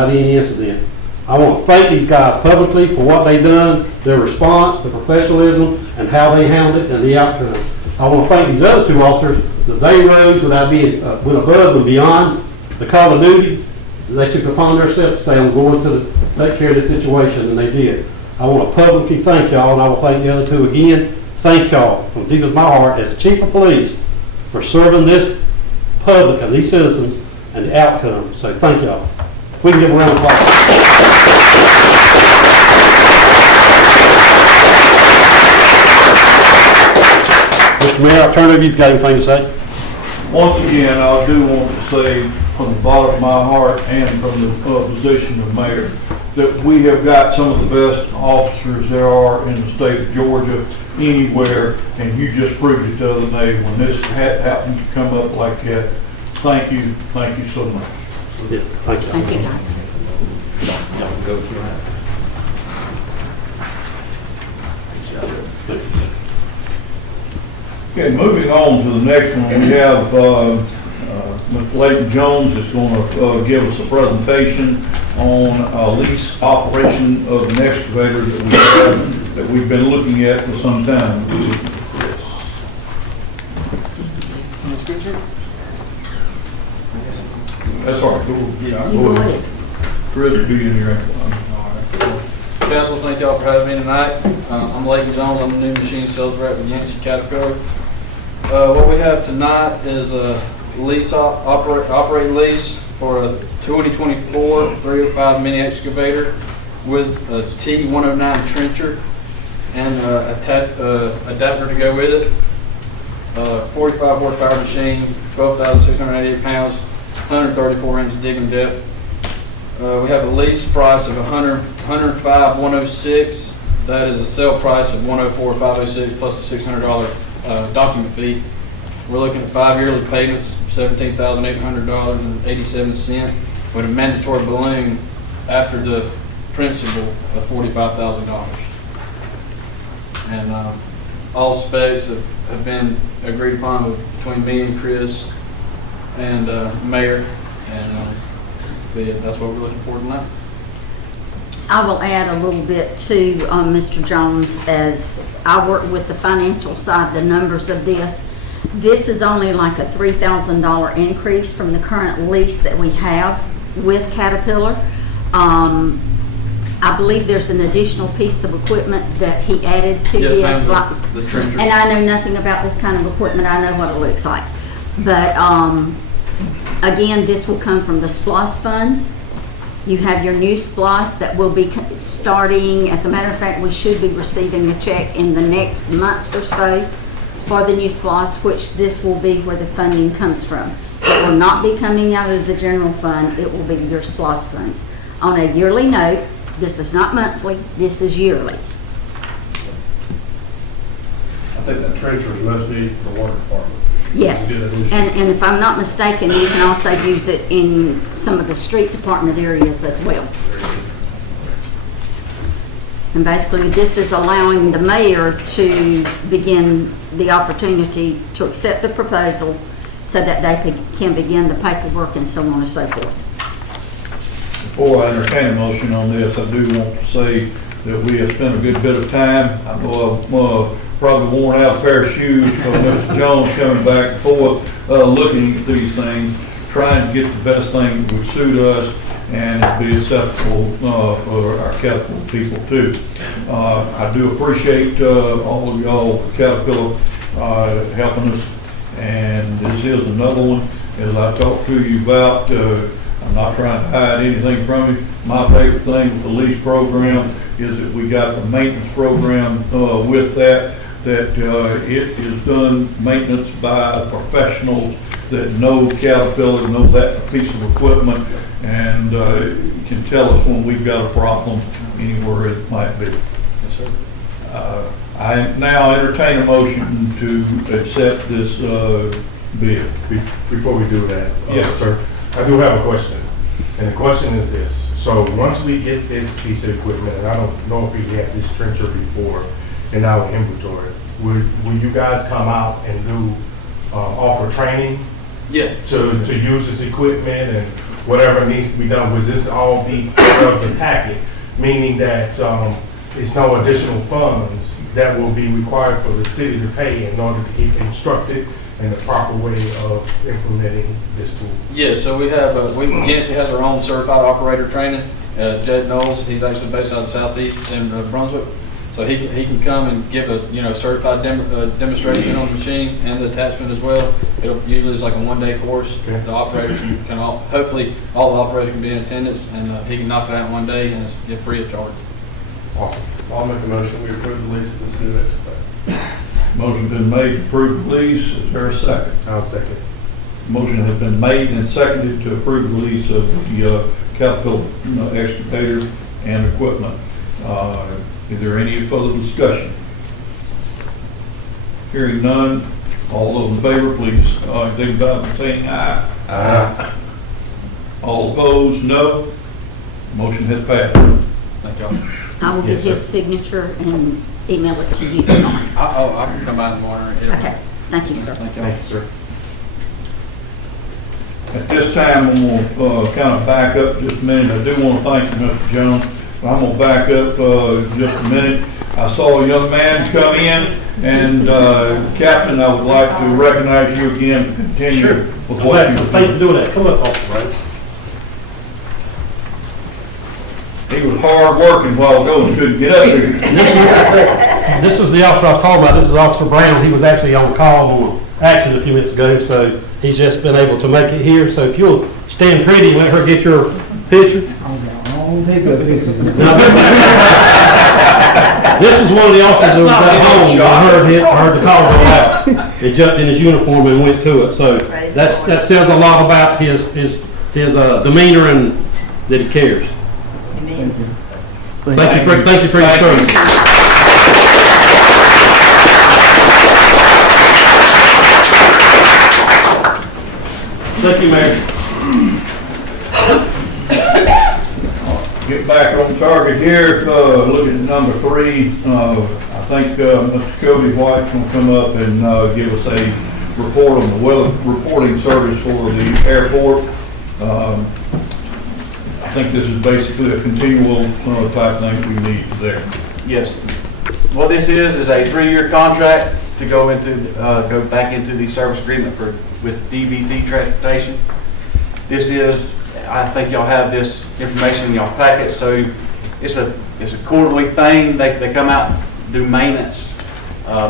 without any incident. I want to thank these guys publicly for what they done, their response, the professionalism, and how they handled it and the outcome. I want to thank these other two officers that they rose without being, went above and beyond the call of duty. They took upon themselves to say, I'm going to take care of this situation, and they did. I want to publicly thank y'all, and I will thank the other two again. Thank y'all from deep in my heart as Chief of Police for serving this public and these citizens and the outcome. So thank y'all. If we can give a round of applause. Mr. Mayor, I'll turn it over. You've got anything to say? Once again, I do want to say from the bottom of my heart and from the position of mayor that we have got some of the best officers there are in the state of Georgia anywhere, and you just proved it the other day when this happened to come up like that. Thank you so much. Yeah, thank you. Thank you, guys. Okay, moving on to the next one, we have Mr. Leighton Jones is going to give us a presentation on lease operation of an excavator that we've been looking at for some time. That's all right. Cool. Yeah, You go ahead. Chris will be in here. Council, thank y'all for having me tonight. I'm Leighton Jones. I'm the new machine sales rep with Yancey Caterpillar. What we have tonight is a lease operate lease for a 2024 305 mini excavator with a T109 trencher and adapter to go with it. 45 horsepower machine, 12,688 pounds, 134 inch digging depth. We have a lease price of $105,106. That is a sale price of $104,506 plus a $600 document fee. We're looking at 5 yearly payments of $17,800.87 with a mandatory balloon after the principal of $45,000. And all specs have been agreed upon between me and Chris and Mayor, and that's what we're looking for tonight. I will add a little bit to Mr. Jones, as I work with the financial side, the numbers of this. This is only like a $3,000 increase from the current lease that we have with Caterpillar. I believe there's an additional piece of equipment that he added to this. Yes, ma'am, the trencher. And I know nothing about this kind of equipment. I know what it looks like. But again, this will come from the SPLOST funds. You have your new SPLOST that will be starting. As a matter of fact, we should be receiving a check in the next month or so for the new SPLOST, which this will be where the funding comes from. It will not be coming out of the general fund. It will be your SPLOST funds. On a yearly note, this is not monthly, this is yearly. I think that trencher is most needed for the water department. Yes, and if I'm not mistaken, you can also use it in some of the street department areas as well. And basically, this is allowing the mayor to begin the opportunity to accept the proposal so that they can begin the paperwork and so on and so forth. Before I entertain a motion on this, I do want to say that we have spent a good bit of time. I know I've probably worn out a pair of shoes from Mr. Jones coming back and forth, looking at these things, trying to get the best thing that would suit us and be acceptable for our Caterpillar people too. I do appreciate all of y'all, Caterpillar, helping us. And this is another one, as I talked to you about. I'm not trying to hide anything from you. My favorite thing with the lease program is that we got the maintenance program with that it is done maintenance by professionals that know Caterpillar, know that piece of equipment, and can tell us when we've got a problem anywhere it might be. Yes, sir. I now entertain a motion to accept this bid. Before we do that, Yes. sir, I do have a question. And the question is this. So once we get this piece of equipment, and I don't know if we had this trencher before in our inventory, will you guys come out and do offer training Yeah. to use this equipment, and whatever needs to be done, would this all be part of the packet? Meaning that, it's no additional funds that will be required for the city to pay in order to get instructed in the proper way of implementing this tool. Yeah, so we have, Yancey has our own certified operator training. Jed Knowles, he's actually based out of Southeast in Brunswick. So he can come and give a, certified demonstration on the machine and the attachment as well. It'll usually is like a 1-day course. Okay. The operators can all, hopefully all the operators can be in attendance, and he can knock it out in 1 day, and it's free of charge. Awesome. I'll make a motion, we approve the lease of this new excavator. Motion's been made to approve the lease. Is there a second? I'll second. Motion has been made and seconded to approve the lease of the Caterpillar excavator and equipment. Is there any further discussion? Hearing none, all those in favor, please, signify by saying aye. Aye. All opposed, no. Motion has passed. Thank y'all. I will Yes, get his sir. signature and email it to you tomorrow. I can come by in the morning. Okay, thank you, sir. Thank y'all. Thank you, sir. At this time, I'm going to kind of back up just a minute. I do want to thank you, Mr. Jones. I'm going to back up just a minute. I saw a young man come in, and Captain, I would like to recognize you again to continue Sure. with what you Thank you do. for doing that. Come up, Officer Brown. He was hard working while ago and couldn't get up here. This was the officer I was talking about. This is Officer Brown. He was actually on call on action a few minutes ago, so he's just been able to make it here. So if you'll stand pretty and let her get your picture. This is one of the officers that was at home. I heard the call go out. He jumped in his uniform and went to it. So that says a lot about his demeanor and that he cares. Thank you for your service. Thank you, Mayor. Get back on target here, look at number 3. I think Mr. Cody White's going to come up and give us a report on the weather reporting service for the airport. I think this is basically a continual type thing we need there. Yes. What this is a 3-year contract to go back into the service agreement with DBT Transportation. This is, I think y'all have this information in y'all packet, so it's a quarterly thing. They come out, do maintenance,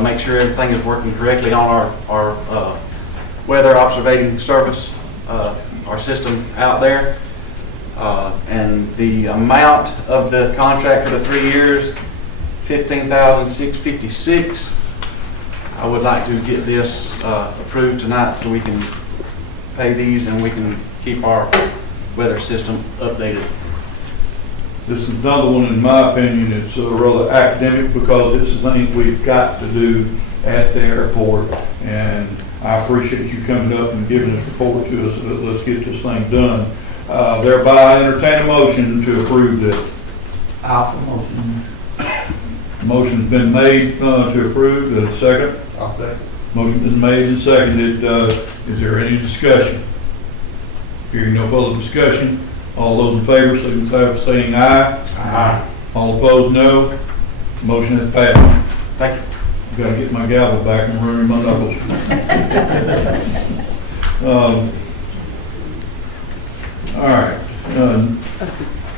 make sure everything is working correctly on our weather observation service, our system out there. And the amount of the contract for the 3 years, $15,656. I would like to get this approved tonight so we can pay these and we can keep our weather system updated. This is another one, in my opinion, it's rather academic because it's the thing we've got to do at the airport. And I appreciate you coming up and giving this report to us. Let's get this thing done. Thereby, I entertain a motion to approve this. Motion. Motion's been made to approve. Is there a second? I'll second. Motion been made and seconded. Is there any discussion? Hearing no further discussion, all those in favor signify by saying aye. Aye. All opposed, no. Motion has passed. Thank you. Gotta get my gavel back and ruin my knuckles. All right.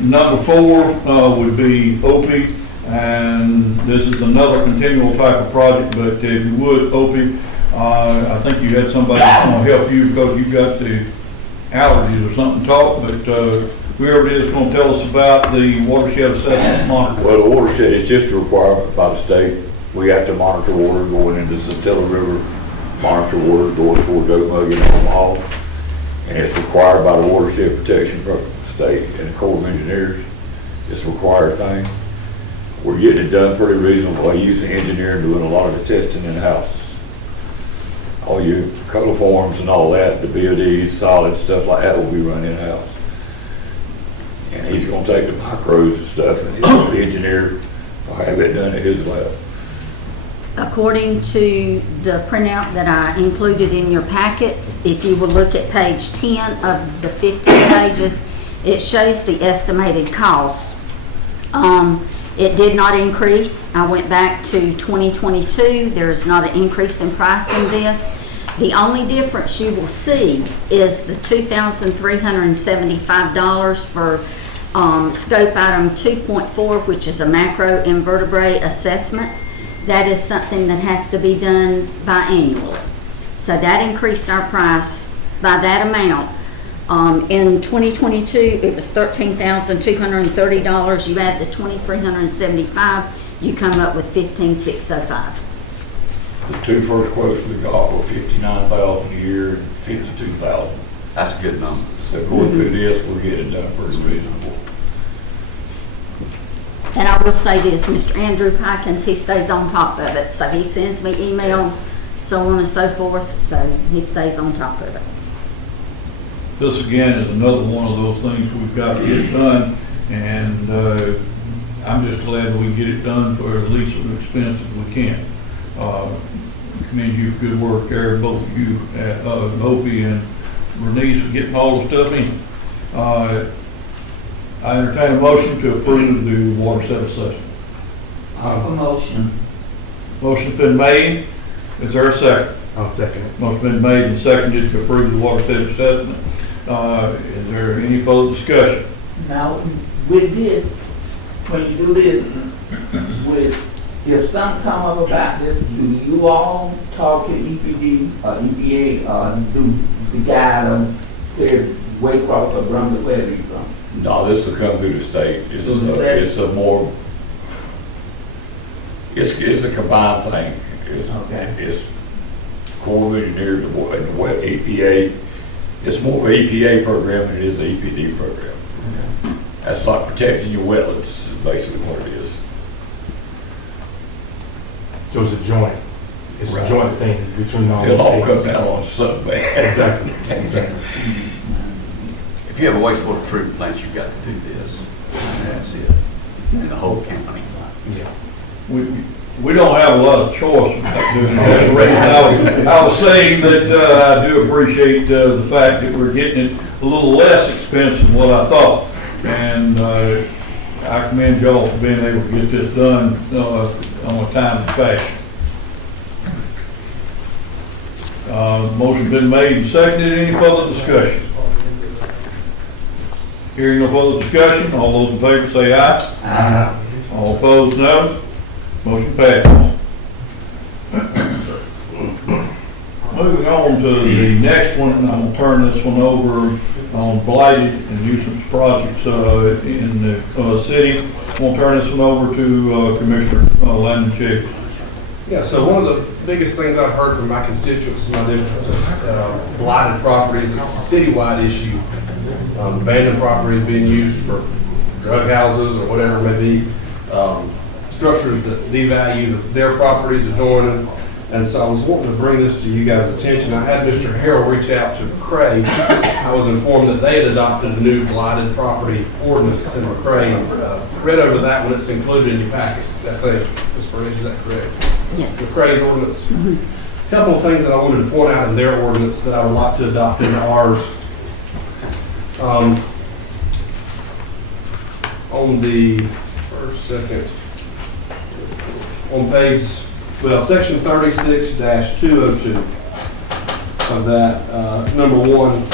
Number 4 would be Opie, and this is another continual type of project, but if you would, Opie, I think you had somebody that's gonna help you because you got the allergies or something talk, but whoever it is gonna tell us about the watershed assessment monitor. Well, the watershed is just a requirement by the state. We have to monitor water going into the Satilla River, monitor water going towards Oakmulgee and Omaha. And it's required by the watershed protection from the state and the Corps of Engineers. It's a required thing. We're getting it done pretty reasonable by using engineering, doing a lot of the testing in-house. All your color forms and all that, the BODs, solids, stuff like that will be run in-house. And he's gonna take the micros and stuff, and the engineer will have it done at his lab. According to the printout that I included in your packets, if you will look at page 10 of the 15 pages, it shows the estimated cost. It did not increase. I went back to 2022. There is not an increase in price in this. The only difference you will see is the $2,375 for scope item 2.4, which is a macro invertebrate assessment. That is something that has to be done biannually. So that increased our price by that amount. In 2022, it was $13,230. You add the $2,375, you come up with $15,605. The two first quotes we got were $59,000 a year and $52,000. That's a good number. So going through this, we'll get it done pretty reasonable. And I will say this, Mr. Andrew Pikens, he stays on top of it. So he sends me emails, so on and so forth, so he stays on top of it. This again is another one of those things we've got to get done, and I'm just glad we get it done for as least of expense as we can. Commend you for good work there, both of you, Opie and Bernice, for getting all the stuff in. I entertain a motion to approve the water set assessment. I'll motion. Motion's been made. Is there a second? I'll second it. Motion's been made and seconded to approve the water set assessment. Is there any further discussion? Now, with this, when you do this, if something come up about this, do you all talk to EPD, EPA, do the guy, clear Waycross or Brunswick, where are you from? No, this will come through the state. It's a combined thing. Okay. It's Corps of Engineers and the EPA. It's more of an EPA program than it is an EPD program. Okay. That's like protecting your wetlands, is basically what it is. So it's a joint thing between all the It'll all come states. down on something bad. Exactly, exactly. If you have a wastewater treatment plant, you've got to do this. And that's it. In the whole county. Yeah. We don't have a lot of choice about doing that. I was saying that I do appreciate the fact that we're getting it a little less expensive than what I thought. And I commend y'all for being able to get this done on a timely fashion. Motion's been made and seconded. Any further discussion? Hearing no further discussion, all those in favor say aye. Aye. All opposed, no. Motion passes. Moving on to the next one, and I'm going to turn this one over on blighted and nuisance projects in the city. I'm going to turn this one over to Commissioner Landon Chick. Yeah, so one of the biggest things I've heard from my constituents in my district is blighted properties. It's a citywide issue. Abandoned properties being used for drug houses or whatever it may be. Structures that devalue their properties adjoining. And so I was wanting to bring this to you guys' attention. I had Mr. Harrell reach out to McRae. I was informed that they had adopted a new blighted property ordinance in McRae. Read over that when it's included in your packets, I think. Ms. Perez, is that correct? Yes. McRae's ordinance. A couple of things that I wanted to point out in their ordinance that I would like to adopt into ours. On the second, on page, section 36-202 of that, number 1,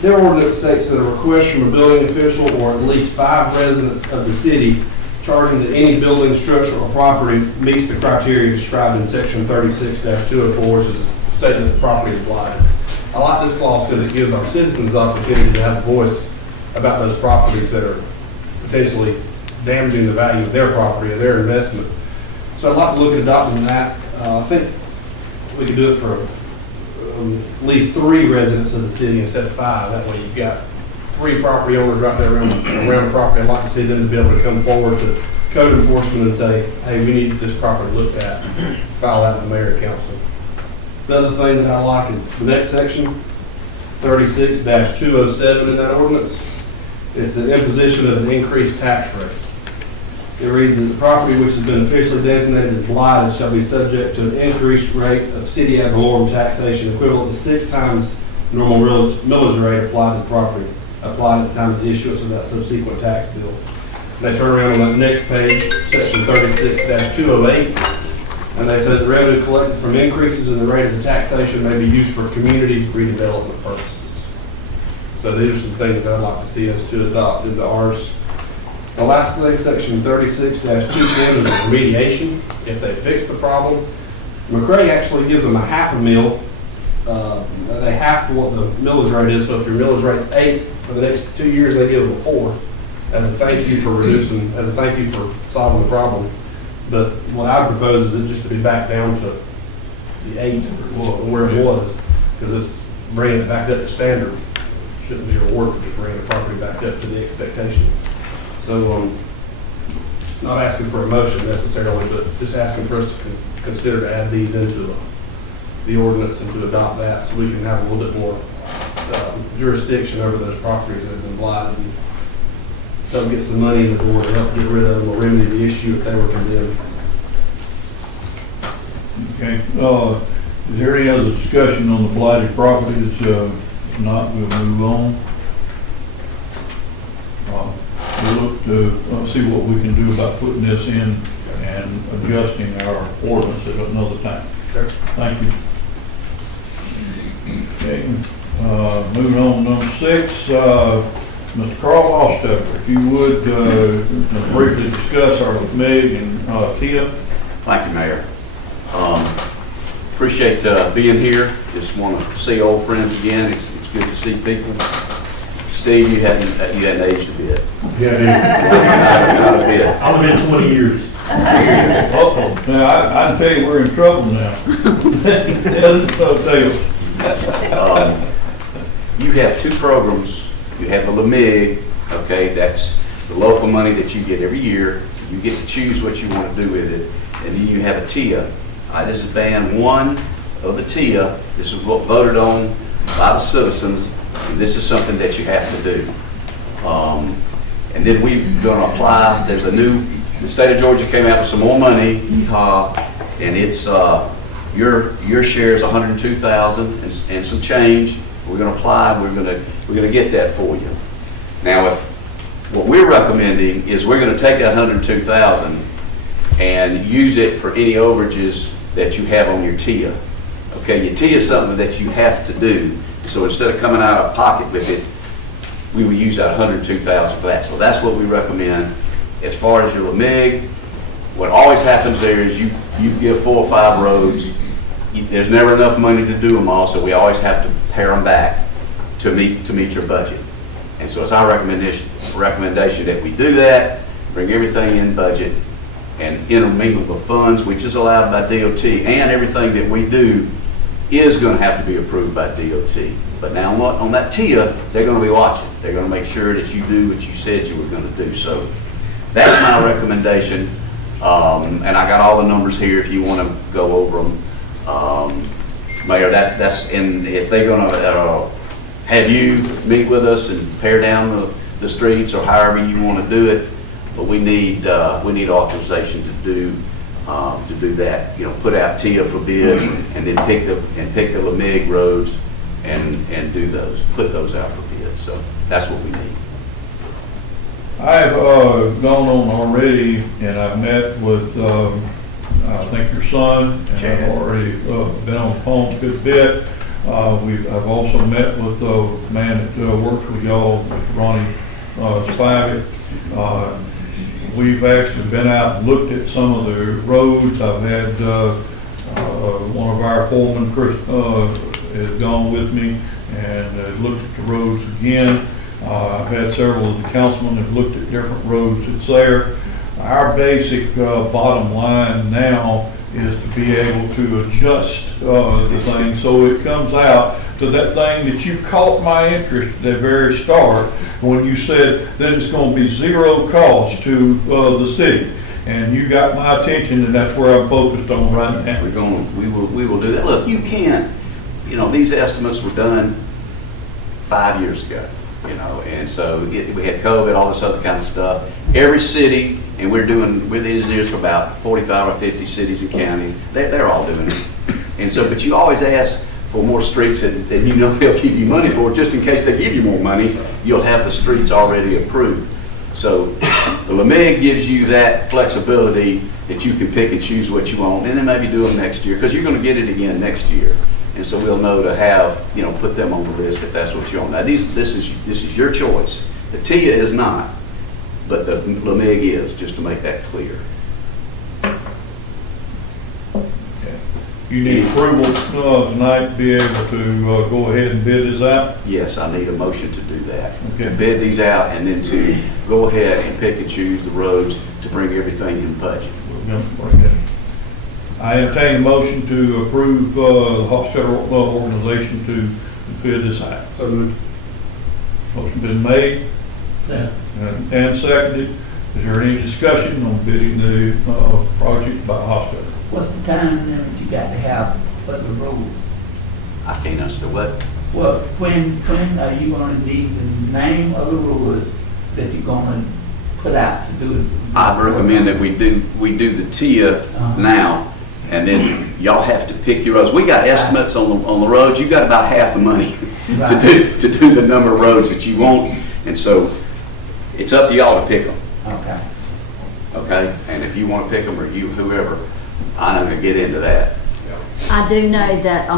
their ordinance states that a request from a building official or at least 5 residents of the city charging that any building, structure, or property meets the criteria described in section 36-204, which is a statement that the property is blighted. I like this clause because it gives our citizens the opportunity to have a voice about those properties that are potentially damaging the value of their property or their investment. So I'd like to look at adopting that. I think we could do it for at least 3 residents of the city instead of 5. That way you've got 3 property owners right there around the property. I'd like to see them to be able to come forward to code enforcement and say, hey, we need this property looked at, file that with the mayor and council. The other thing that I like is the next section, 36-207 in that ordinance. It's an imposition of an increased tax rate. It reads that the property which has been officially designated as blighted shall be subject to an increased rate of city ad valorem taxation equivalent to 6 times normal millage rate applied to the property, applied at the time of the issuance of that subsequent tax bill. They turn around on the next page, section 36-208, and they said the revenue collected from increases in the rate of the taxation may be used for community redevelopment purposes. So these are some things I'd like to see us to adopt into ours. The last thing, section 36-210 is remediation. If they fix the problem, McRae actually gives them a half a mil. They half what the millage rate is. So if your millage rate's 8 for the next 2 years, they give them a 4 as a thank you for reducing, as a thank you for solving the problem. But what I propose is it just to be back down to the 8 where it was, because it's bringing it back up to standard. Shouldn't be a reward for just bringing the property back up to the expectation. So, not asking for a motion necessarily, but just asking for us to consider to add these into the ordinance and to adopt that so we can have a little bit more jurisdiction over those properties that have been blighted and help get some money in the door to help get rid of them or remedy the issue if they were condemned. Okay, is there any other discussion on the blighted properties? If not, we'll move on. We'll look to see what we can do about putting this in and adjusting our ordinance at another time. Okay. Thank you. Okay, moving on to number 6, Mr. Carl Ostover, if you would briefly discuss our MEG and TIA. Thank you, Mayor. Appreciate being here. Just want to see old friends again. It's good to see people. Steve, you hadn't aged a bit. Yeah, Not a bit. I've been 20 years. Uh-oh. Now, I can tell you we're in trouble now. Tell us no tales. You have 2 programs. You have the LMIG, okay, that's the local money that you get every year. You get to choose what you want to do with it. And then you have a TIA. This is band 1 of the TIA. This is what voted on by the citizens. And this is something that you have to do. And then we're going to apply. There's the state of Georgia came out with some more money, and it's your share is $102,000 and some change. We're going to apply. We're going to get that for you. Now, what we're recommending is we're going to take that $102,000 and use it for any overages that you have on your TIA. Okay, your TIA is something that you have to do. So instead of coming out of pocket with it, we will use that $102,000 for that. So that's what we recommend. As far as your LMIG, what always happens there is you give 4 or 5 roads. There's never enough money to do them all, so we always have to pare them back to meet your budget. And so it's our recommendation that we do that, bring everything in budget, and intermingle the funds, which is allowed by DOT, and everything that we do is going to have to be approved by DOT. But now on that TIA, they're going to be watching. They're going to make sure that you do what you said you were going to do. So that's my recommendation. And I got all the numbers here if you want to go over them. Mayor, that's and if they're going to have you meet with us and tear down the streets or however you want to do it, but we need authorization to do that. You know, put out TIA for bid and then pick the LMIG roads and do those, put those out for bid. So that's what we need. I've gone on already, and I've met with, I think your son, and Chad. I've already been on the phone a good bit. I've also met with a man that works with y'all, with Ronnie Spivey. We've actually been out and looked at some of the roads. I've had one of our foremen, Chris, has gone with me and looked at the roads again. I've had several of the councilmen have looked at different roads that's there. Our basic bottom line now is to be able to adjust the thing so it comes out to that thing that you caught my interest at the very start when you said that it's going to be zero cost to the city. And you got my attention, and that's where I'm focused on right now. We will do that. Look, you can't, these estimates were done 5 years ago, and so we had COVID, all this other kind of stuff. Every city And we're the engineers for about 45 or 50 cities and counties. They're all doing it. And so, but you always ask for more streets than you know they'll give you money for, just in case they give you more money, you'll have the streets already approved. So the LMIG gives you that flexibility that you can pick and choose what you want, and then maybe do them next year, because you're going to get it again next year. And so we'll know to have, put them on the list if that's what you want. Now, this is your choice. The TIA is not, but the LMIG is, just to make that clear. You need approval tonight to be able to go ahead and bid this out? Yes, I need a motion to do that. Okay. To bid these out and then to go ahead and pick and choose the roads to bring everything in budget. I entertain a motion to approve the hospital organization to bid this out. So moved. Motion been made So, and seconded. Is there any discussion on bidding the project by hospital? what's the time limit you got to have for the road? I can't understand what. Well, when are you gonna need the name of the roads that you're gonna put out to do it? I recommend that we do the TIA now, and then y'all have to pick your roads. We got estimates on the roads. You got about half the money to do the number of roads that you want, and so it's up to y'all to pick them. Okay. Okay, and if you want to pick them or whoever, I'm not gonna get into that. I do know that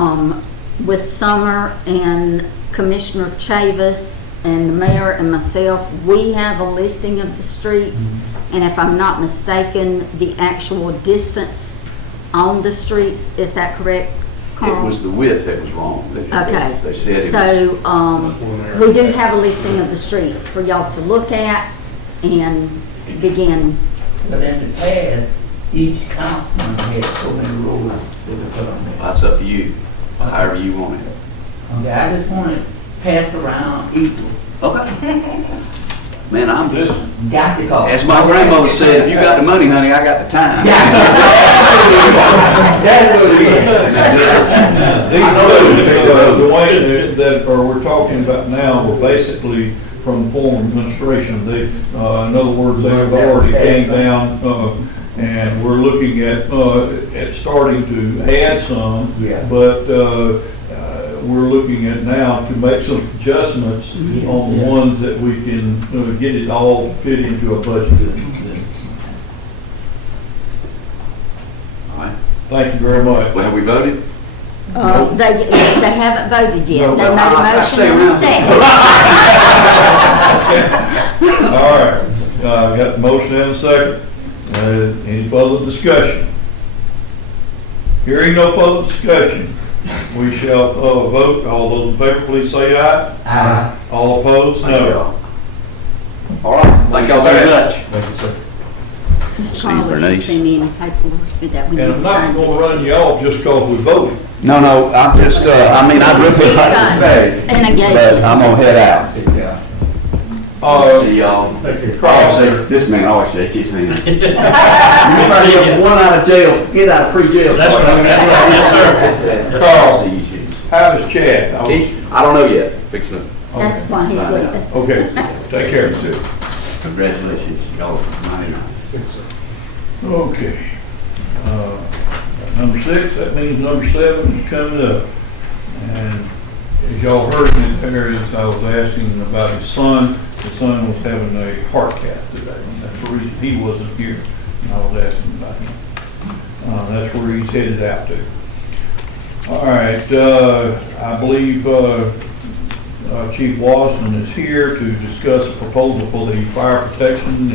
with Summer and Commissioner Chavis and the mayor and myself, we have a listing of the streets. And if I'm not mistaken, the actual distance on the streets, is that correct, Carl? It was the width that was wrong. Okay, They said it was. so, we do have a listing of the streets for y'all to look at and begin. But in the past, each councilman had so many roads they could put on there. That's up to you, however you want it. Okay, I just want it passed around equal. Okay. Man, I'm good. Got the call. As my grandmother said, if you got the money, honey, I got the time. That's what it is. The way that we're talking about now were basically from the former administration. They, in other words, they have already came down, and we're looking at starting to add some. Yeah. But we're looking at now to make some adjustments on the ones that we can get it all fit into a budget. All right. Thank you very much. Well, have we voted? They haven't voted yet. No, They made a I motion stay and a around. second. All right, got the motion and a second. Any further discussion? Hearing no further discussion, we shall vote. All those in favor, please say aye. Aye. All opposed, no. All right, thank y'all very much. Thank you, sir. Mr. Carl, if you Bernice. send me any paperwork that we need And to I'm sign. not gonna run you off just because we voted. No, I'm just, I'd really Please sign and engage. I'm gonna head out. See y'all. This man always shakes his hand. Anybody get one out of jail, get out of free jail. That's right, yes, sir. Carl. How is Chad? I don't know yet, fixing it. That's why he's leaving. Okay, take care of you too. Congratulations, y'all are mighty nice. Okay. Number 6, that means number 7 is coming up. And as y'all heard in the areas, I was asking about his son. His son was having a heart cath today. And that's the reason he wasn't here. And I was asking about him. That's where he's headed out to. All right, I believe Chief Wasson is here to discuss a proposal for the fire protection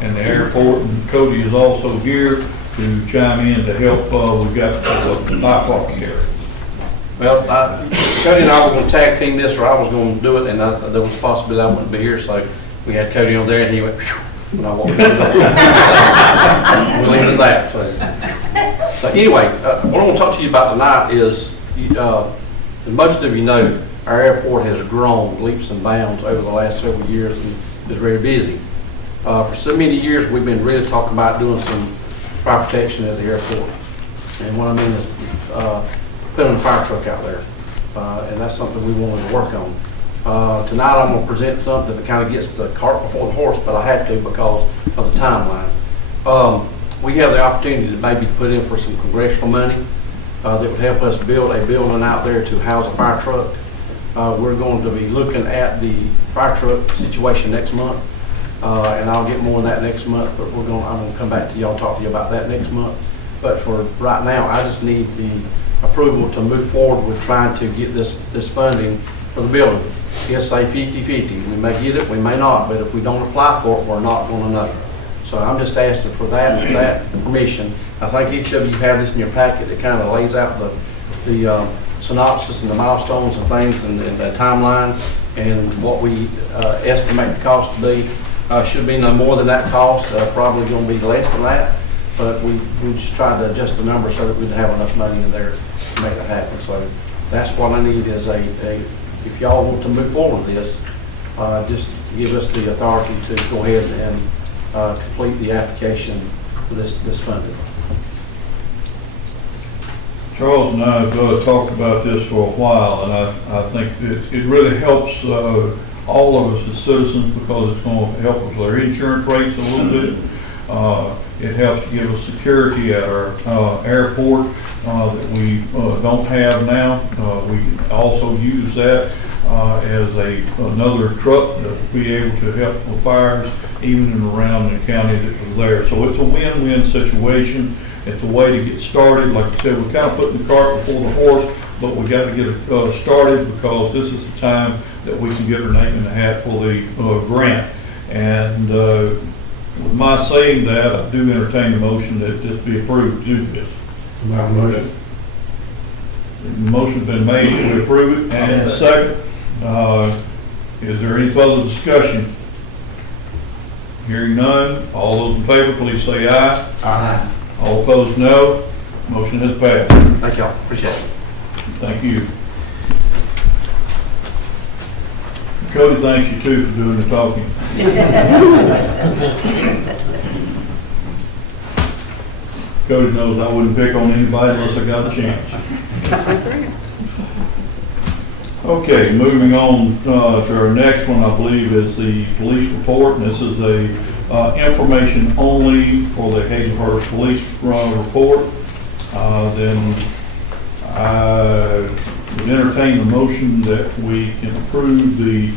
and the airport. And Cody is also here to chime in to help. We've got the night parking area. Well, Cody and I were gonna tag team this, or I was gonna do it, and there was a possibility I wouldn't be here, so we had Cody on there, and he went, phew, when I walked in. We'll leave it at that, so. But anyway, what I wanna talk to you about tonight is, as most of you know, our airport has grown leaps and bounds over the last several years and is very busy. For so many years, we've been really talking about doing some fire protection at the airport. And what I mean is, putting a fire truck out there, and that's something we wanted to work on. Tonight, I'm gonna present something that kind of gets the cart before the horse, but I have to because of the timeline. We have the opportunity to maybe put in for some congressional money that would help us build a building out there to house a fire truck. We're going to be looking at the fire truck situation next month, and I'll get more on that next month, but I'm gonna come back to y'all, talk to you about that next month. But for right now, I just need the approval to move forward with trying to get this funding for the building. Yes, say 50-50. We may get it, we may not, but if we don't apply for it, we're not gonna know. So I'm just asking for that permission. I think each of you have this in your packet that kind of lays out the synopsis and the milestones and things and the timeline and what we estimate the cost to be. Should be no more than that cost, probably gonna be less than that, but we just tried to adjust the number so that we'd have enough money in there to make it happen. So that's what I need is if y'all want to move forward with this, just give us the authority to go ahead and complete the application for this funding. Charles and I have talked about this for a while, and I think it really helps all of us as citizens because it's going to help with our insurance rates a little bit. It helps to give us security at our airport that we don't have now. We can also use that as another truck that will be able to help with fires even and around the county that was there. So it's a win-win situation. It's a way to get started. Like I said, we're kind of putting the cart before the horse, but we got to get it started because this is the time that we can get our name in the hat for the grant. And with my saying that, I do entertain the motion that this be approved to do this. Motion. The motion's been made to approve it, and second. Is there any further discussion? Hearing none, all those in favor, please say aye. Aye. All opposed, no. Motion has passed. Thank y'all, appreciate it. Thank you. Cody thanks you too for doing the talking. Cody knows I wouldn't pick on anybody unless I got a chance. Okay, moving on to our next one, I believe, is the police report. And this is information only for the Hazelhurst Police report. Then I would entertain the motion that we can approve the,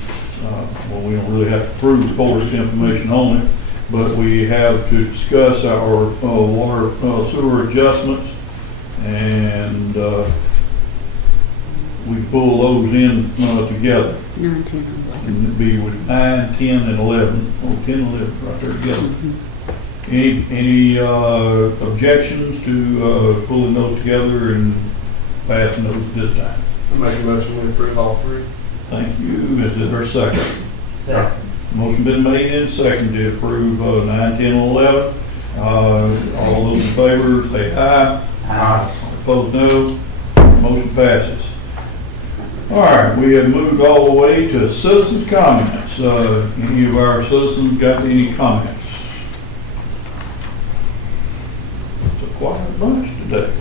well, we don't really have to approve the report, it's information only, but we have to discuss our water sewer adjustments, and we pull those in together. 9, 10, 11. And it'd be with 9, 10, and 11, or 10, 11 right there together. Any objections to pulling those together and passing those this time? I make a motion to approve all three. Thank you. Is there a second? Second. Motion been made and seconded to approve 9, 10, and 11. All those in favor say aye. Aye. Opposed, no. Motion passes. All right, we have moved all the way to citizens' comments. Any of our citizens got any comments? It's a quiet bunch today.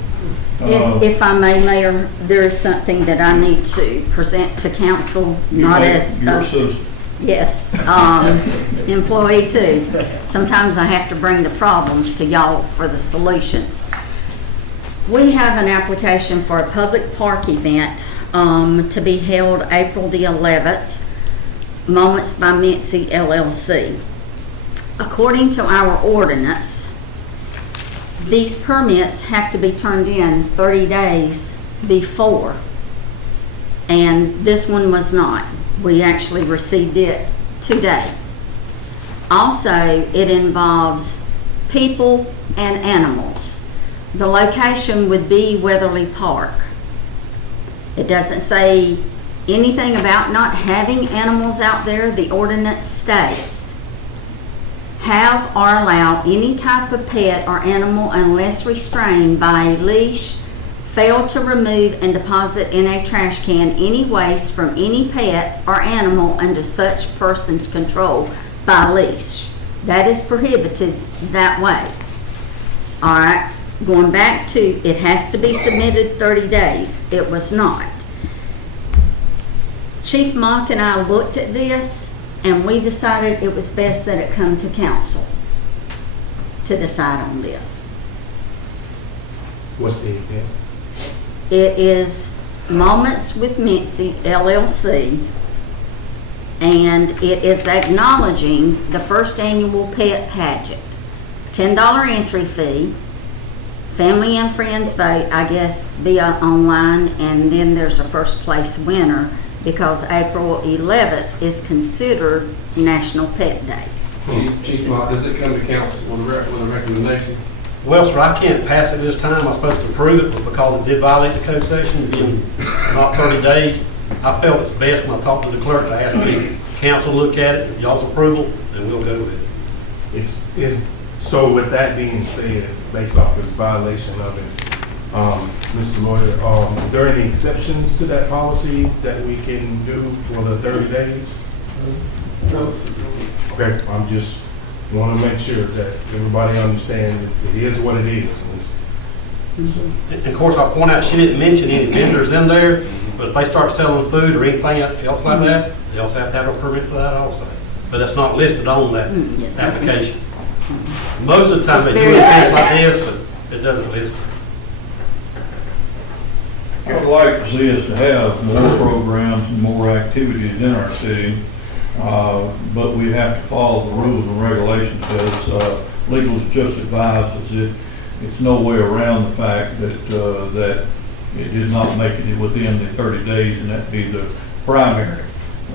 If I may, Mayor, there is something that I need to present to council, not as, You're a citizen. yes, employee too. Sometimes I have to bring the problems to y'all for the solutions. We have an application for a public park event to be held April the 11th, Moments by Mincy LLC. According to our ordinance, these permits have to be turned in 30 days before, and this one was not. We actually received it today. Also, it involves people and animals. The location would be Weatherly Park. It doesn't say anything about not having animals out there. The ordinance states, have or allow any type of pet or animal unless restrained by a leash, fail to remove and deposit in a trash can any waste from any pet or animal under such person's control by leash. That is prohibited that way. All right, going back to, it has to be submitted 30 days. It was not. Chief Mock and I looked at this, and we decided it was best that it come to council to decide on this. What's the event? It is Moments with Mitzi LLC, and it is acknowledging the first annual pet pageant. $10 entry fee, family and friends vote, I guess, via online, and then there's a first place winner because April 11th is considered National Pet Day. Chief Mock, does it come to council with a recommendation? Well, sir, I can't pass it this time. I'm supposed to approve it, but because it did violate the code section, being not 30 days, I felt it's best when I talked to the clerk to ask the council to look at it. If y'all's approval, then we'll go with it. So with that being said, based off this violation of it, Mr. Lawyer, is there any exceptions to that policy that we can do for the 30 days? No. Okay, I'm just want to make sure that everybody understands it is what it is. And of course, I'll point out, she didn't mention any vendors in there, but if they start selling food or anything else like that, they also have to have a permit for that also. But it's not listed on that application. Most of the time, they do events like this, but it doesn't list it. I'd like to see us to have more programs and more activities in our city, but we have to follow the rules and regulations as legal has just advised us. It's no way around the fact that that it did not make it within the 30 days, and that'd be the primary.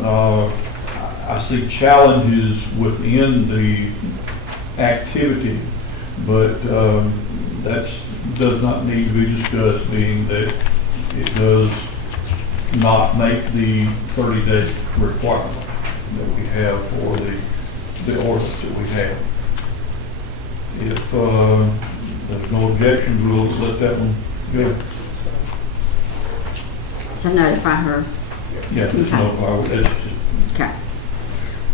I see challenges within the activity, but that does not need to be discussed, being that it does not make the 30-day requirement that we have for the ordinance that we have. If there's no objections, we'll let that one go. So notify her. Yeah, there's Okay.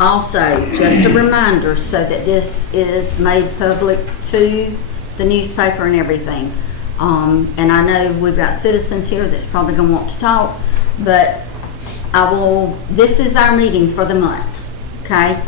Also, just a reminder, so that this is made public to the newspaper and everything. And I know we've got citizens here that's probably gonna want to talk, but this is our meeting for the month, okay?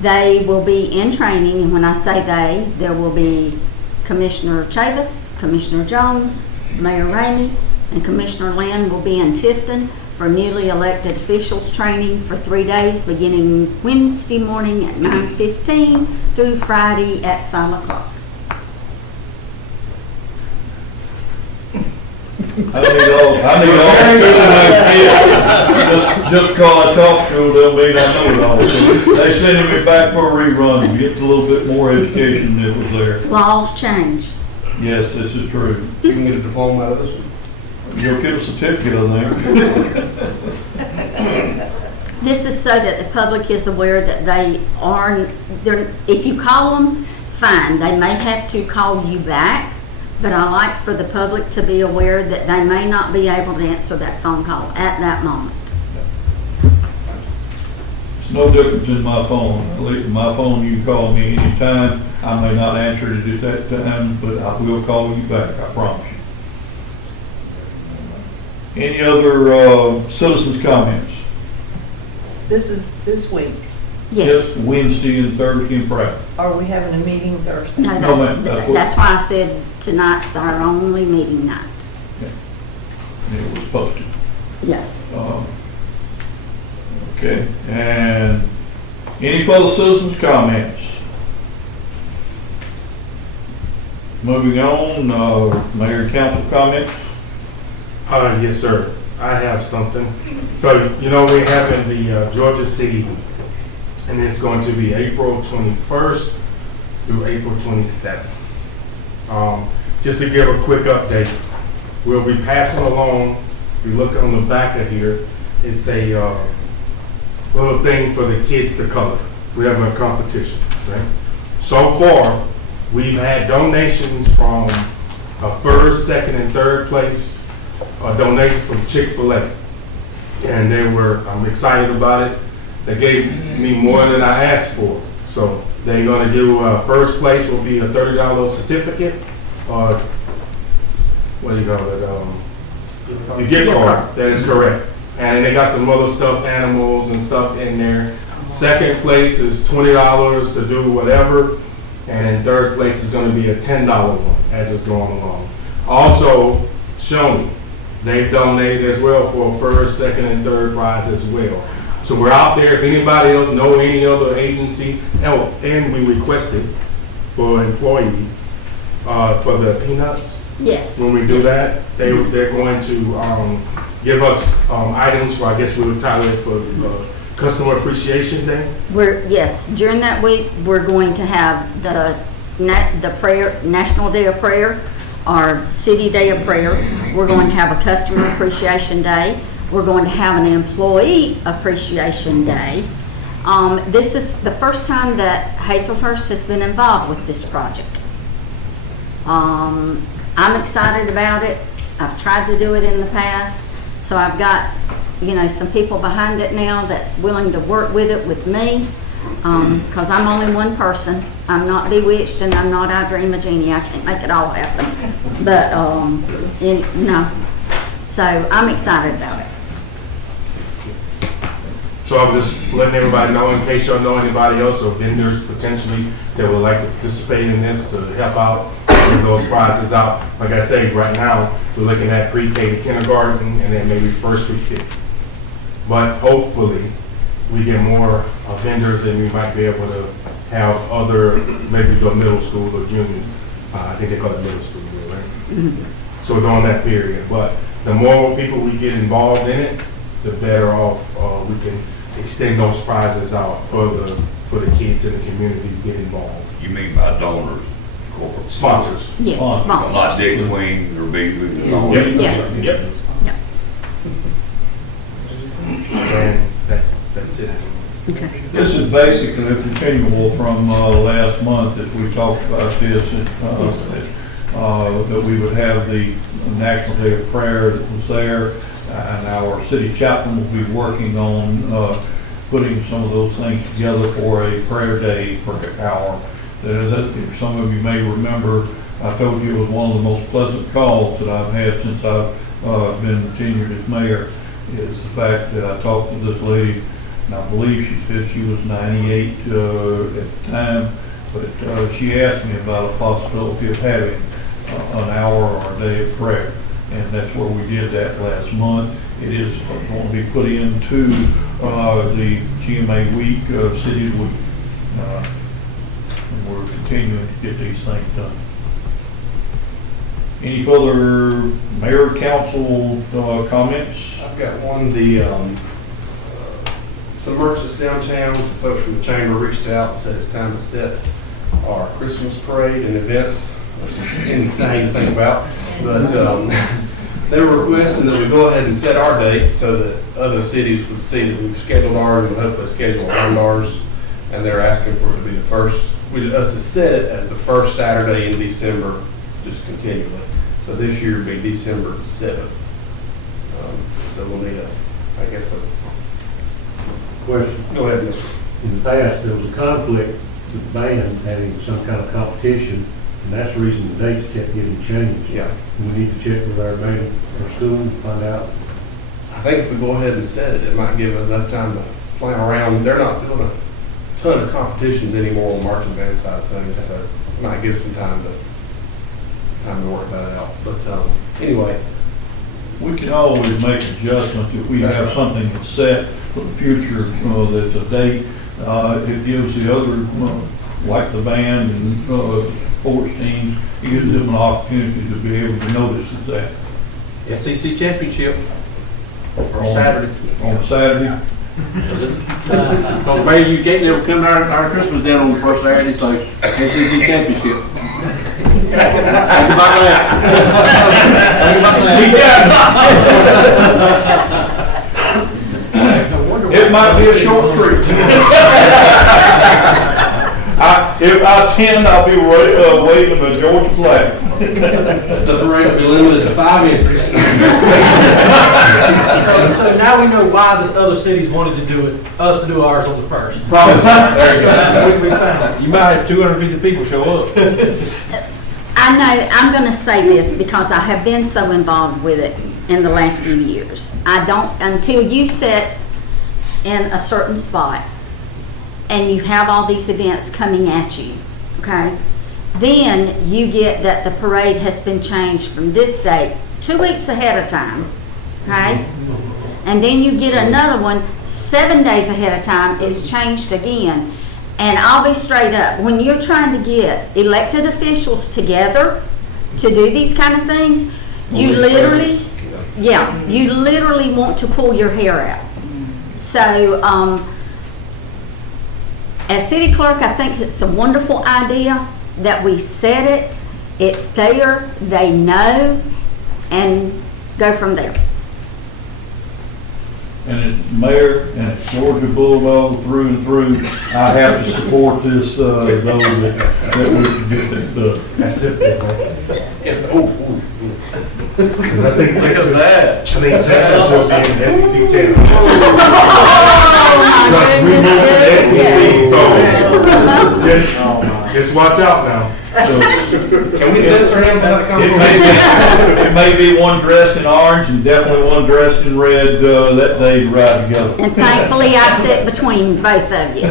They will be in training, and when I say they, there will be Commissioner Chavis, Commissioner Jones, Mayor Ramey, and Commissioner Lynn will be in Tifton for newly elected officials training for 3 days, beginning Wednesday morning at 9:15 through Friday at 5 o'clock. I need all kids. Just cause I talk to them, don't mean I know it all. They sending me back for a rerun, get a little bit more education that was there. Laws change. Yes, this is true. You can get a diploma out of this one. You'll get a certificate on there. This is so that the public is aware that if you call them, fine, they may have to call you back, but I like for the public to be aware that they may not be able to answer that phone call at that moment. It's no difference in my phone. My phone, you can call me anytime. I may not answer it at that time, but I will call you back, I promise you. Any other citizens' comments? This is this week. Yes. Just Wednesday and Thursday and Friday. Are we having a meeting Thursday? No, No, ma'am, that's why I said tonight's our only meeting night. It was posted. Yes. Okay, and any fellow citizens' comments? Moving on, mayor and council comments? Yes, sir. I have something. So, we're having the Georgia City, and it's going to be April 21st through April 27th. Just to give a quick update, we'll be passing along, if you look on the back of here, it's a little thing for the kids to color. We have a competition, right? So far, we've had donations from a first, second, and third place. A donation from Chick-fil-A, and I'm excited about it. They gave me more than I asked for, so they're going to do first place will be a $30 certificate, what do you call it? The gift card. That is correct. And they got some other stuffed animals and stuff in there. Second place is $20 to do whatever. And in third place is gonna be a $10 one as it's going along. Also, Shoney, they've donated as well for first, second, and third prize as well. So we're out there, if anybody else know any other agency, and we requested for employee, for the peanuts. Yes. When we do that, they're going to, give us, items for, I guess we would title it for, Customer Appreciation Day. Yes, during that week, we're going to have the prayer, National Day of Prayer, our City Day of Prayer. We're going to have a Customer Appreciation Day. We're going to have an Employee Appreciation Day. This is the first time that Hazelhurst has been involved with this project. I'm excited about it. I've tried to do it in the past, so I've got, some people behind it now that's willing to work with it with me, because I'm only one person. I'm not bewitched and I'm not I Dream a Genie. I can't make it all happen. But, no. So I'm excited about it. So I'm just letting everybody know, in case y'all know anybody else or vendors potentially that would like to participate in this to help out, give those prizes out. Like I say, right now, we're looking at pre-K to kindergarten and then maybe first through fifth. But hopefully, we get more vendors and we might be able to have other, maybe do a middle school or junior. I think they call it middle school, right? Mm-hmm. So during that period. But the more people we get involved in it, the better off we can extend those prizes out for the kids in the community to get involved. You mean by donors? Sponsors. Yes, Not sponsors. Dick's Wings or Beasley's. Yep. Yes. Yep. Yeah. And that's it. Okay. This is basically a continual from last month that we talked about this, that we would have the National Day of Prayer that was there, and our city chaplain will be working on putting some of those things together for a prayer day per hour. If some of you may remember, I told you it was one of the most pleasant calls that I've had since I've been tenured as mayor, is the fact that I talked to this lady, and I believe she said she was 98 at the time, but she asked me about a possibility of having an hour or a day of prayer, and that's where we did that last month. It is going to be put into the GMA week, City Week, and we're continuing to get these things done. Any further mayor council comments? I've got one, some merchants downtown, some folks from the chamber reached out and said it's time to set our Christmas parade and events, which is insane to think about. But they were requesting that we go ahead and set our date so that other cities would see that we've scheduled ours and hopefully schedule around ours. And they're asking for it to be the first, us to set it as the first Saturday in December, just continually. So this year will be December 7th. So we'll need a Question. go ahead, Mr. In the past, there was a conflict with the band having some kind of competition, and that's the reason the dates kept getting changed. Yeah. We need to check with our band, our school, and find out. I think if we go ahead and set it, it might give us enough time to plan around. They're not doing a ton of competitions anymore on the marching band side of things, so it might give some time to work that out. But anyway, We can always make adjustments if we have something that's set for the future, that's a date. It gives the other, like the band and sports teams, it gives them an opportunity to be able to notice that. SEC championship on Saturday. On Saturday. Because Mayor, you can't never come to our Christmas dinner on the first Saturday, so SEC championship. Think about that. It might be a short trip. If I attend, I'll be waving the Georgia flag. the parade will be limited to 5 entries. So now we know why the other cities wanted to do it, us to do ours on the first. You might have 250 people show up. I know, I'm going to say this because I have been so involved with it. in the last few years. I don't, until you sit in a certain spot and you have all these events coming at you, okay? Then you get that the parade has been changed from this date 2 weeks ahead of time, okay? And then you get another one 7 days ahead of time, it's changed again. And I'll be straight up, when you're trying to get elected officials together to do these kind of things, you literally, you literally want to pull your hair out. So, as city clerk, I think it's a wonderful idea that we set it, it's there, they know, and go from there. And it's mayor and it's Georgia Bulldog through and through. I have to support this, though, that we can get that done. That's it, man. Because I think Texas will be in the SEC channel. Because we moved to the SEC, so just watch out now. Can we censor him for that comment? It may be one dressed in orange and definitely one dressed in red, that day to ride together. And thankfully, I sit between both of you.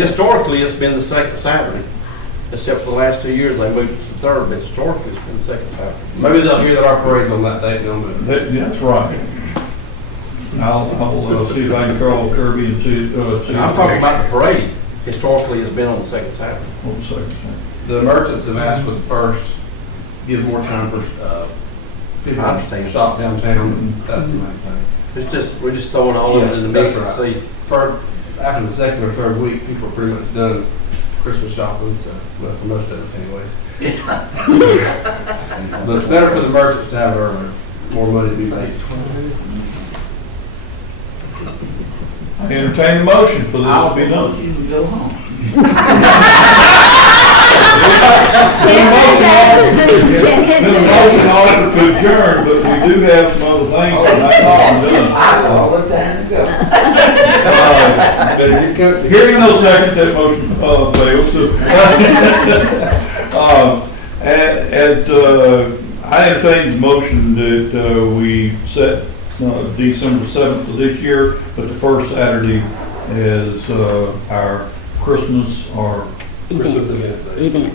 Historically, it's been the second Saturday, except for the last 2 years, they moved to the third, but historically, it's been the second Saturday. Maybe they'll hear that our parade's on that date and they'll move. That's right. I'll see if I can call Kirby and see. I'm talking about the parade. Historically, it's been on the second Saturday. Hold a second. The merchants have asked for the first, give more time for, people I understand. shop downtown, that's the main thing. It's just, we're just throwing all of it in the mix That's and right. see. After the second or third week, people are pretty much done Christmas shopping, so, well, for most of us anyways. But it's better for the merchants to have it earlier, more money to be made. I entertain a motion for this to be done. You can go home. Been a motion offered to adjourn, but we do have some other things that I thought were done. I got all the time to go. Hearing no second, that motion fails. I entertain the motion that we set December 7th of this year, but the first Saturday is our Christmas or Christmas Event. event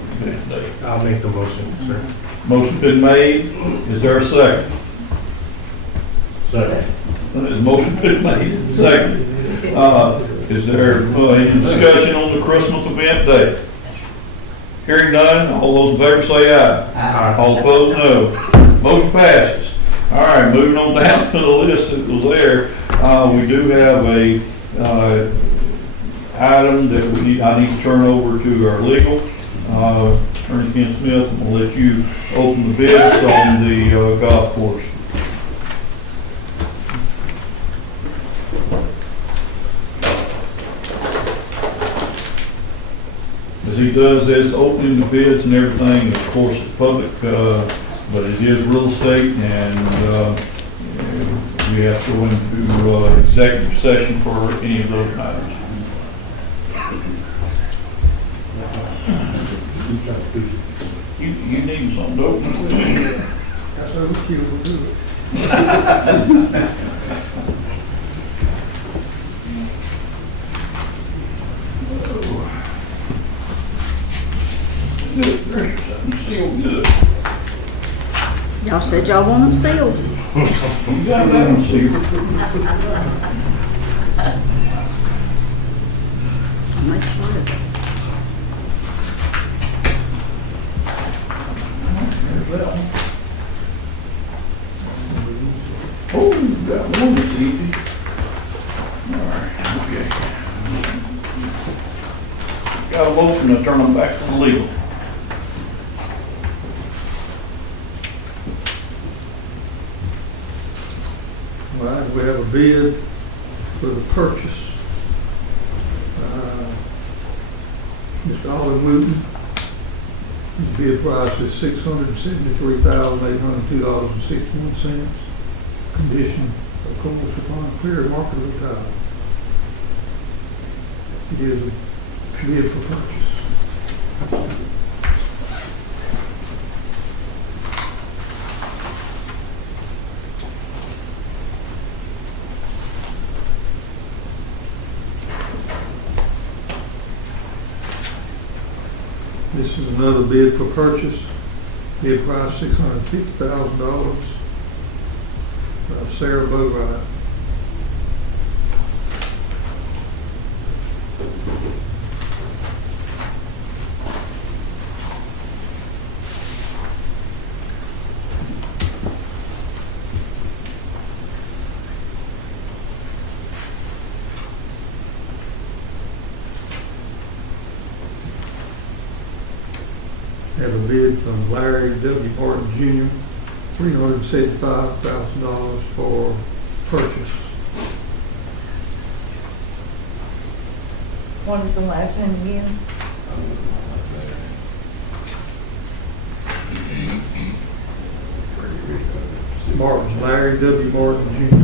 day. I'll make the motion, sir. Motion been made. Is there a second? Second. Motion been made and seconded. Is there any discussion on the Christmas event day? Hearing none, all those in favor say aye. Aye. All opposed, no. Motion passes. All right, moving on down to the list that was there. We do have a item that I need to turn over to our legal. Attorney Ken Smith, I'm gonna let you open the bids on the golf course. As he does this, opening the bids and everything, of course, it's public, but it is real estate, and we have to go into executive session for any of those matters. You need something to open it with? That's okay, we'll do it. Sealed good. Y'all said y'all want them sealed. You got that one sealed. Make sure of it. There's that one. Oh, you got one that's easy. All right, okay. Got a motion to turn them back to the legal. All right, we have a bid for the purchase. Mr. Ollie Wooten, his bid price is $673,802.61. Condition, of course, upon clear marketable title. It is a bid for purchase. This is another bid for purchase. Bid price $650,000. Sarah Boatright. Have a bid from Larry W. Martin Jr., $375,000 for purchase. What is the last name again? Martin's Larry W. Martin Jr.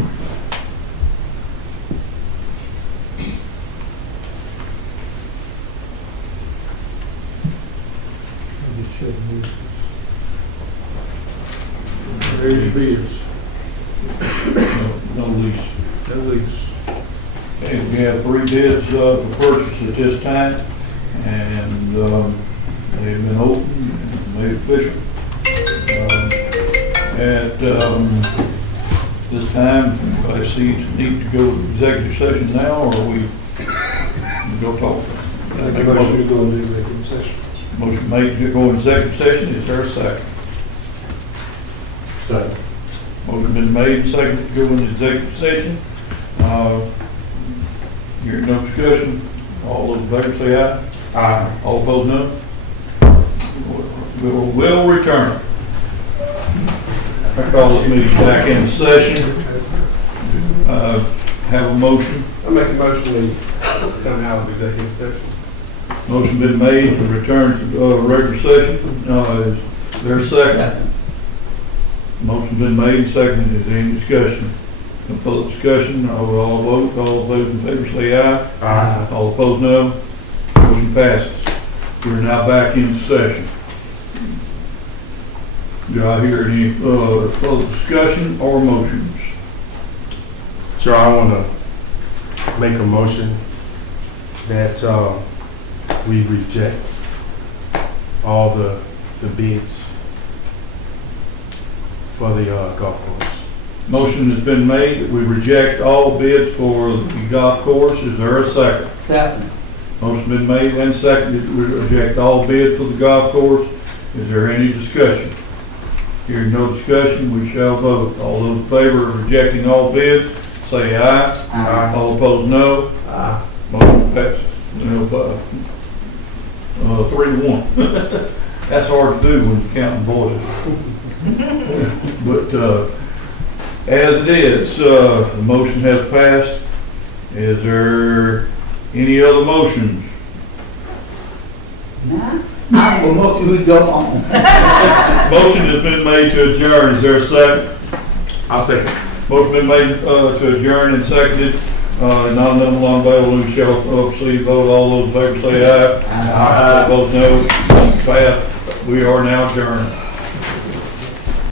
There's your bids. No lease. No lease. Okay, we have 3 bids for purchase at this time, and they've been opened and made official. At this time, I see need to go to executive session now, or we go talk? Make a motion to go into executive session. Motion made to go into executive session. Is there a second? Second. Motion been made and seconded to go into executive session. Hearing no discussion, all those in favor say aye. Aye. All opposed, no. We'll return. I call this meeting back in session. Have a motion. I make a motion we come out of executive session. Motion been made to return to regular session. Is there a second? Motion been made and seconded. Is there any discussion? No further discussion. I will all vote. All those in favor say aye. Aye. All opposed, no. Motion passes. We're now back in session. Do I hear any further discussion or motions? Sure, I want to make a motion that we reject all the bids for the golf course. Motion has been made that we reject all bids for the golf course. Is there a second? Second. Motion been made and seconded that we reject all bids for the golf course. Is there any discussion? Hearing no discussion, we shall vote. All those in favor of rejecting all bids, say aye. Aye. All opposed, no. Aye. Motion passes. 3-1. That's hard to do when you're counting voices. But as it is, the motion has passed. Is there any other motions? I will look who go on. Motion has been made to adjourn. Is there a second? I'll second. Motion been made to adjourn and seconded. Non-number on Bailey shall proceed vote. All those in favor say aye. Aye. All opposed, no. Motion passed. We are now adjourned.